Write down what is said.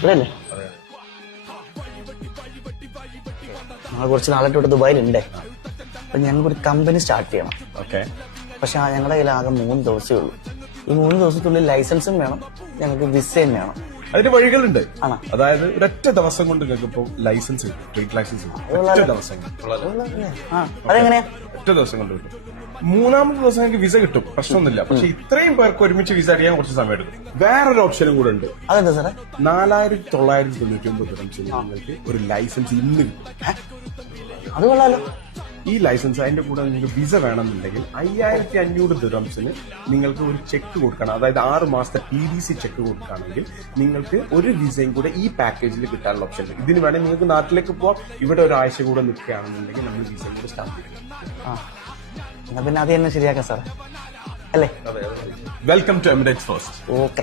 ഇതല്ലേ ഞങ്ങൾ കുറച്ച് നാളായിട്ട് ഇവിടെ ദുബായിലുണ്ടേ. അപ്പൊ ഞങ്ങൾക്കൊരു കമ്പനി സ്റ്റാർട്ട് ചെയ്യണം. ഓക്കെ. പക്ഷെ ഞങ്ങളുടെ കയ്യിൽ ആകെ 3 ദിവസമേ ഉള്ളൂ. ഈ 3 ദിവസത്തിനുള്ളിൽ ലൈസൻസും വേണം, ഞങ്ങൾക്ക് വിസയും വേണം. അതിന് വഴികളുണ്ട്. ആണോ? അതായത് ഒരൊറ്റ ദിവസം കൊണ്ട് നിങ്ങൾക്ക് ഇപ്പോൾ ലൈസൻസ് കിട്ടും, ട്രേഡ് ലൈസൻസ് കിട്ടും. ഒറ്റ ദിവസം അതെങ്ങനെയാ? ഒറ്റ ദിവസം കൊണ്ട് കിട്ടും. 3-ാമത്തെ ദിവസം നിങ്ങൾക്ക് വിസ കിട്ടും, പ്രശ്നമൊന്നുമില്ല. പക്ഷെ ഇത്രയും പേർക്ക് ഒരുമിച്ച് വിസ അടിയാൻ കുറച്ച് സമയം എടുക്കും. വേറൊരു ഓപ്ഷനും കൂടെ ഉണ്ട്. അതെന്താ സാറേ? 4,999 ദിർഹംസിന് നിങ്ങൾക്ക് ഒരു ലൈസൻസ് ഇന്ന് കിട്ടും. അത് കൊള്ളാലോ. ഈ ലൈസൻസ് അതിന്റെ കൂടെ നിങ്ങൾക്ക് വിസ വേണമെന്നുണ്ടെങ്കിൽ 5,500 ദിർഹംസിന് നിങ്ങൾക്ക് ഒരു ചെക്ക് കൊടുക്കണം. അതായത് 6 മാസത്തെ PDC ചെക്ക് കൊടുക്കുകയാണെങ്കിൽ നിങ്ങൾക്ക് ഒരു വിസയും കൂടെ ഈ പാക്കേജിൽ കിട്ടാനുള്ള ഓപ്ഷൻ ഉണ്ട്. ഇതിന് വേണമെങ്കിൽ നിങ്ങൾക്ക് നാട്ടിലേക്ക് പോവാം. ഇവിടെ ഒരാഴ്ച കൂടെ നിൽക്കുകയാണെന്നുണ്ടെങ്കിൽ നമ്മൾ വിസയും കൂടെ സ്റ്റാർട്ട് ചെയ്യും. എന്നാ പിന്നെ അത് തന്നെ ശരിയാക്കാം സാറേ, അല്ലേ? Welcome to Emirates first. Okay.